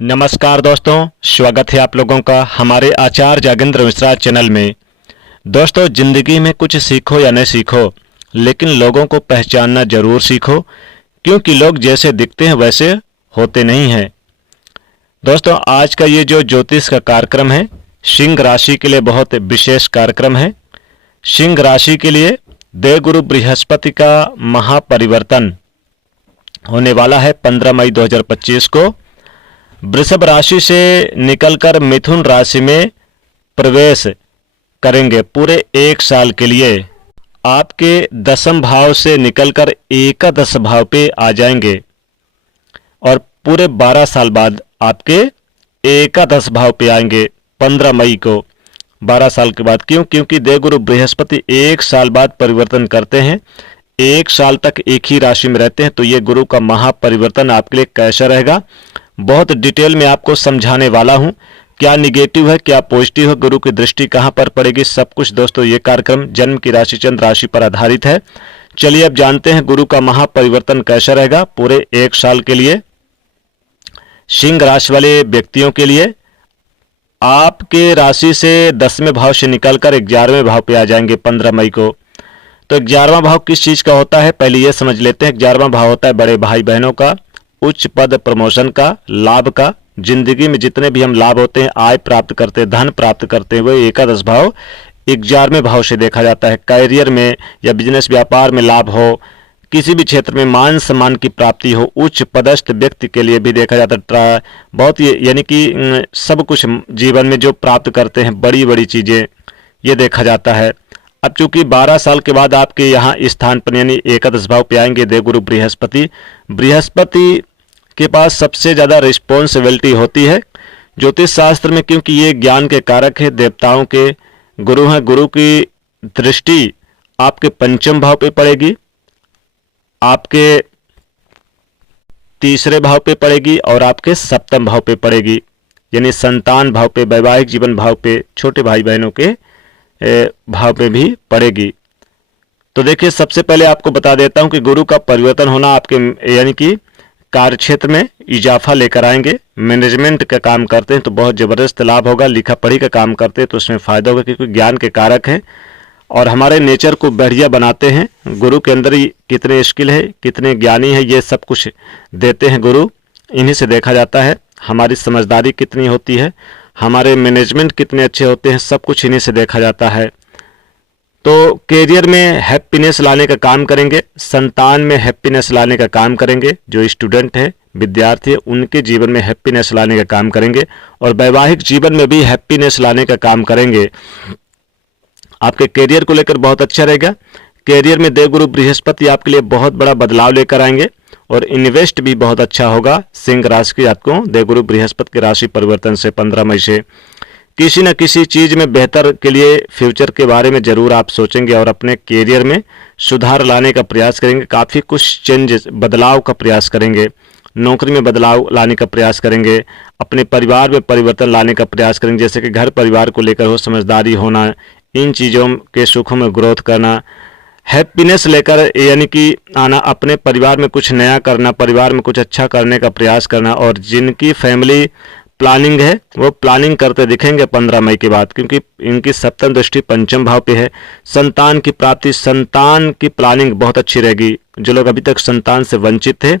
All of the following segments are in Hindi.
नमस्कार दोस्तों, स्वागत है आप लोगों का हमारे आचार्य जागेंद्र मिश्रा चैनल में। दोस्तों, जिंदगी में कुछ सीखो या नहीं सीखो, लेकिन लोगों को पहचानना जरूर सीखो, क्योंकि लोग जैसे दिखते हैं वैसे होते नहीं हैं। दोस्तों, आज का ये जो ज्योतिष का कार्यक्रम है, सिंह राशि के लिए बहुत विशेष कार्यक्रम है। सिंह राशि के लिए देवगुरु बृहस्पति का महापरिवर्तन होने वाला है 15 मई 2025 को। वृषभ राशि से निकलकर मिथुन राशि में प्रवेश करेंगे। पूरे 1 साल के लिए आपके 10वें भाव से निकलकर एकादश भाव पे आ जाएंगे और पूरे 12 साल बाद आपके एकादश भाव पे आएंगे 15 मई को, 12 साल के बाद। क्योंकि देवगुरु बृहस्पति 1 साल बाद परिवर्तन करते हैं, 1 साल तक एक ही राशि में रहते हैं। तो ये गुरु का महापरिवर्तन आपके लिए कैसा रहेगा, बहुत डिटेल में आपको समझाने वाला हूं। क्या निगेटिव है, क्या पॉजिटिव है, गुरु की दृष्टि कहां पर पड़ेगी, सब कुछ दोस्तों ये कार्यक्रम जन्म की राशि चंद्र राशि पर आधारित है। चलिए अब जानते हैं गुरु का महापरिवर्तन कैसा रहेगा पूरे 1 साल के लिए। सिंह राशि वाले व्यक्तियों के लिए आपके राशि से 10वें भाव से निकलकर 11वें भाव पे आ जाएंगे 15 मई को। तो 11वां भाव किस चीज का होता है, पहले ये समझ लेते हैं। 11वां भाव होता है बड़े भाई बहनों का, उच्च पद प्रमोशन का, लाभ का। जिंदगी में जितने भी हम लाभ होते हैं, आय प्राप्त करते हैं, धन प्राप्त करते हैं, वो एकादश भाव 11वें भाव से देखा जाता है। कैरियर में या बिजनेस व्यापार में लाभ हो, किसी भी क्षेत्र में मान सम्मान की प्राप्ति हो, उच्च पदस्थ व्यक्ति के लिए भी देखा जाता है। बहुत यानी कि सब कुछ जीवन में जो प्राप्त करते हैं, बड़ी बड़ी चीजें, ये देखा जाता है। अब चूंकि 12 साल के बाद आपके यहाँ स्थान पर यानी एकादश भाव पे आएंगे देवगुरु बृहस्पति। बृहस्पति के पास सबसे ज्यादा रिस्पॉन्सिबिलिटी होती है ज्योतिष शास्त्र में, क्योंकि ये ज्ञान के कारक है, देवताओं के गुरु हैं। गुरु की दृष्टि आपके 5वें भाव पे पड़ेगी, आपके 3रे भाव पे पड़ेगी और आपके 7वें भाव पे पड़ेगी, यानी संतान भाव पे, वैवाहिक जीवन भाव पे, छोटे भाई बहनों के भाव पे भी पड़ेगी। तो देखिए, सबसे पहले आपको बता देता हूं कि गुरु का परिवर्तन होना आपके यानी कि कार्य क्षेत्र में इजाफा लेकर आएंगे। मैनेजमेंट का काम करते हैं तो बहुत जबरदस्त लाभ होगा, लिखा पढ़ी का काम करते हैं तो उसमें फायदा होगा, क्योंकि ज्ञान के कारक हैं और हमारे नेचर को बढ़िया बनाते हैं। गुरु के अंदर ही कितने स्किल है, कितने ज्ञानी है, ये सब कुछ देते हैं गुरु। इन्हीं से देखा जाता है हमारी समझदारी कितनी होती है, हमारे मैनेजमेंट कितने अच्छे होते हैं, सब कुछ इन्हीं से देखा जाता है। तो कैरियर में हैप्पीनेस लाने का काम करेंगे, संतान में हैप्पीनेस लाने का काम करेंगे, जो स्टूडेंट है, विद्यार्थी है, उनके जीवन में हैप्पीनेस लाने का काम करेंगे और वैवाहिक जीवन में भी हैप्पीनेस लाने का काम करेंगे। आपके कैरियर को लेकर बहुत अच्छा रहेगा। कैरियर में देवगुरु बृहस्पति आपके लिए बहुत बड़ा बदलाव लेकर आएंगे और इन्वेस्ट भी बहुत अच्छा होगा। सिंह राशि के जातकों, देवगुरु बृहस्पति के राशि परिवर्तन से 15 मई से किसी न किसी चीज में बेहतर के लिए फ्यूचर के बारे में जरूर आप सोचेंगे और अपने कैरियर में सुधार लाने का प्रयास करेंगे। काफी कुछ चेंजेस, बदलाव का प्रयास करेंगे, नौकरी में बदलाव लाने का प्रयास करेंगे, अपने परिवार में परिवर्तन लाने का प्रयास करेंगे, जैसे कि घर परिवार को लेकर हो, समझदारी होना, इन चीजों के सुखों में ग्रोथ करना, हैप्पीनेस लेकर यानी कि आना, अपने परिवार में कुछ नया करना, परिवार में कुछ अच्छा करने का प्रयास करना। और जिनकी फैमिली प्लानिंग है वो प्लानिंग करते दिखेंगे 15 मई के बाद, क्योंकि इनकी 7वीं दृष्टि 5वें भाव पे है। संतान की प्राप्ति, संतान की प्लानिंग बहुत अच्छी रहेगी। जो लोग अभी तक संतान से वंचित थे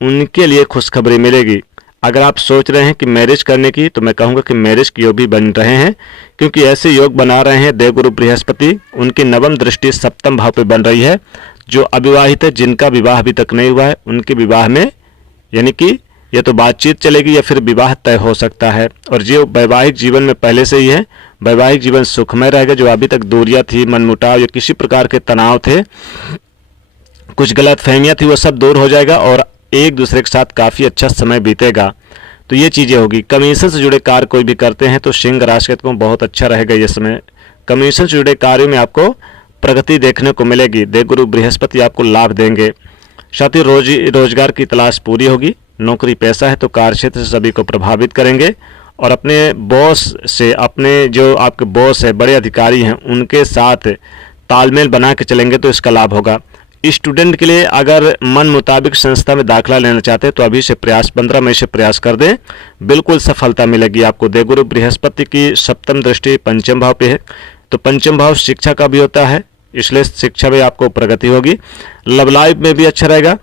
उनके लिए खुशखबरी मिलेगी। अगर आप सोच रहे हैं कि मैरिज करने की, तो मैं कहूंगा कि मैरिज के योग भी बन रहे हैं, क्योंकि ऐसे योग बना रहे हैं देवगुरु बृहस्पति। उनकी 9वीं दृष्टि 7वें भाव पे बन रही है। जो अविवाहित है, जिनका विवाह अभी तक नहीं हुआ है, उनके विवाह में यानी कि या तो बातचीत चलेगी या फिर विवाह तय हो सकता है। और जो वैवाहिक जीवन में पहले से ही है, वैवाहिक जीवन सुखमय रहेगा। जो अभी तक दूरियां थी, मनमुटाव या किसी प्रकार के तनाव थे, कुछ गलत फहमियां थी, वो सब दूर हो जाएगा और एक दूसरे के साथ काफी अच्छा समय बीतेगा। तो ये चीजें होगी। कमीशन से जुड़े कार्य कोई भी करते हैं तो सिंह राशि को बहुत अच्छा रहेगा ये समय। कमीशन से जुड़े कार्यों में आपको प्रगति देखने को मिलेगी। देवगुरु बृहस्पति आपको लाभ देंगे। साथ ही रोजगार की तलाश पूरी होगी। नौकरी पैसा है तो कार्य क्षेत्र से सभी को प्रभावित करेंगे और अपने बॉस से, अपने जो आपके बॉस है, बड़े अधिकारी हैं, उनके साथ तालमेल बना के चलेंगे तो इसका लाभ होगा। स्टूडेंट के लिए अगर मन मुताबिक संस्था में दाखिला लेना चाहते हैं तो अभी से प्रयास 15 मई से प्रयास कर दें, बिल्कुल सफलता मिलेगी आपको। देवगुरु बृहस्पति की सप्तम दृष्टि पंचम भाव पे है, तो पंचम भाव शिक्षा का भी होता है, इसलिए शिक्षा में आपको प्रगति होगी। लव लाइफ में भी अच्छा रहेगा।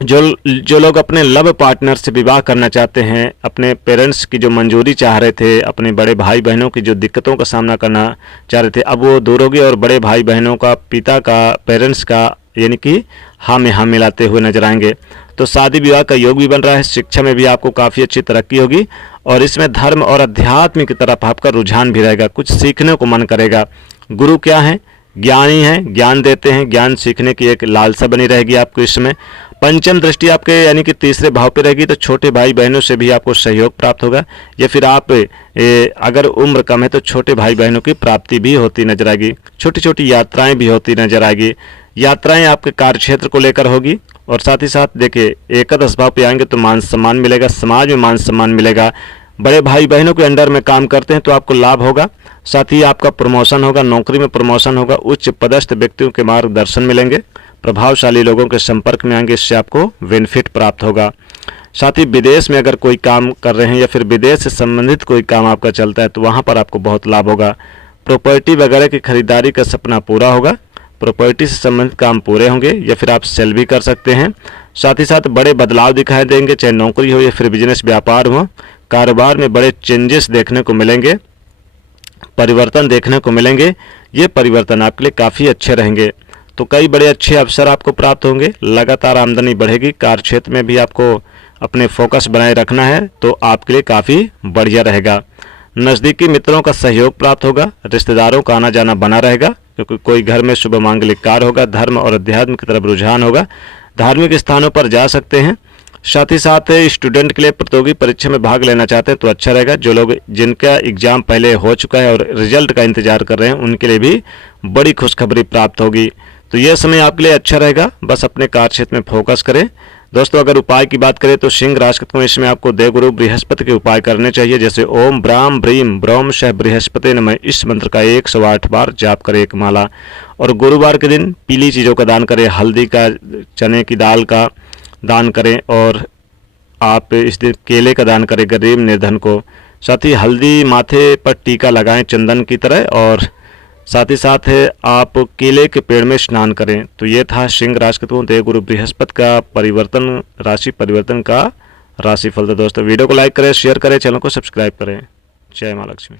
जो लोग अपने लव पार्टनर से विवाह करना चाहते हैं, अपने पेरेंट्स की जो मंजूरी चाह रहे थे, अपने बड़े भाई बहनों की जो दिक्कतों का सामना करना चाह रहे थे, अब वो दूर होगी और बड़े भाई बहनों का, पिता का, पेरेंट्स का यानी कि हाँ में हाँ मिलाते हुए नजर आएंगे। तो शादी विवाह का योग भी बन रहा है। शिक्षा में भी आपको काफ़ी अच्छी तरक्की होगी और इसमें धर्म और अध्यात्म की तरफ आपका रुझान भी रहेगा, कुछ सीखने को मन करेगा। गुरु क्या है? ज्ञानी हैं, ज्ञान देते हैं, ज्ञान सीखने की एक लालसा बनी रहेगी आपको। इसमें पंचम दृष्टि आपके यानी कि तीसरे भाव पे रहेगी, तो छोटे भाई बहनों से भी आपको सहयोग प्राप्त होगा, या फिर आप अगर उम्र कम है तो छोटे भाई बहनों की प्राप्ति भी होती नजर आएगी। छोटी छोटी यात्राएं भी होती नजर आएगी। यात्राएं आपके कार्य क्षेत्र को लेकर होगी और साथ ही साथ देखिए एकादश भाव पे आएंगे तो मान सम्मान मिलेगा, समाज में मान सम्मान मिलेगा। बड़े भाई बहनों के अंडर में काम करते हैं तो आपको लाभ होगा, साथ ही आपका प्रमोशन होगा, नौकरी में प्रमोशन होगा, उच्च पदस्थ व्यक्तियों के मार्गदर्शन मिलेंगे, प्रभावशाली लोगों के संपर्क में आएंगे, इससे आपको बेनिफिट प्राप्त होगा। साथ ही विदेश में अगर कोई काम कर रहे हैं या फिर विदेश से संबंधित कोई काम आपका चलता है तो वहाँ पर आपको बहुत लाभ होगा। प्रॉपर्टी वगैरह की खरीदारी का सपना पूरा होगा, प्रॉपर्टी से संबंधित काम पूरे होंगे या फिर आप सेल भी कर सकते हैं। साथ ही साथ बड़े बदलाव दिखाई देंगे, चाहे नौकरी हो या फिर बिजनेस व्यापार हो। कारोबार में बड़े चेंजेस देखने को मिलेंगे, परिवर्तन देखने को मिलेंगे। ये परिवर्तन आपके लिए काफ़ी अच्छे रहेंगे, तो कई बड़े अच्छे अवसर आपको प्राप्त होंगे। लगातार आमदनी बढ़ेगी। कार्य क्षेत्र में भी आपको अपने फोकस बनाए रखना है तो आपके लिए काफ़ी बढ़िया रहेगा। नज़दीकी मित्रों का सहयोग प्राप्त होगा, रिश्तेदारों का आना जाना बना रहेगा क्योंकि कोई घर में शुभ मांगलिक कार्य होगा। धर्म और अध्यात्म की तरफ रुझान होगा, धार्मिक स्थानों पर जा सकते हैं। साथ ही साथ स्टूडेंट के लिए प्रतियोगी परीक्षा में भाग लेना चाहते हैं तो अच्छा रहेगा। जो लोग जिनका एग्जाम पहले हो चुका है और रिजल्ट का इंतजार कर रहे हैं उनके लिए भी बड़ी खुशखबरी प्राप्त होगी। तो यह समय आपके लिए अच्छा रहेगा, बस अपने कार्य क्षेत्र में फोकस करें। दोस्तों अगर उपाय की बात करें तो सिंह राशि को इसमें आपको देवगुरु बृहस्पति के उपाय करने चाहिए, जैसे ओम ब्राम ब्रीम ब्रह्म शह बृहस्पति नमः, इस मंत्र का 108 बार जाप करें एक माला। और गुरुवार के दिन पीली चीज़ों का दान करें, हल्दी का, चने की दाल का दान करें और आप इस दिन केले का दान करें गरीब निर्धन को। साथ ही हल्दी माथे पर टीका लगाएं चंदन की तरह और साथ ही साथ आप केले के पेड़ में स्नान करें। तो ये था सिंह राशि को देवगुरु बृहस्पति का परिवर्तन, राशि परिवर्तन का राशिफल। दोस्तों वीडियो को लाइक करें, शेयर करें, चैनल को सब्सक्राइब करें। जय मां लक्ष्मी।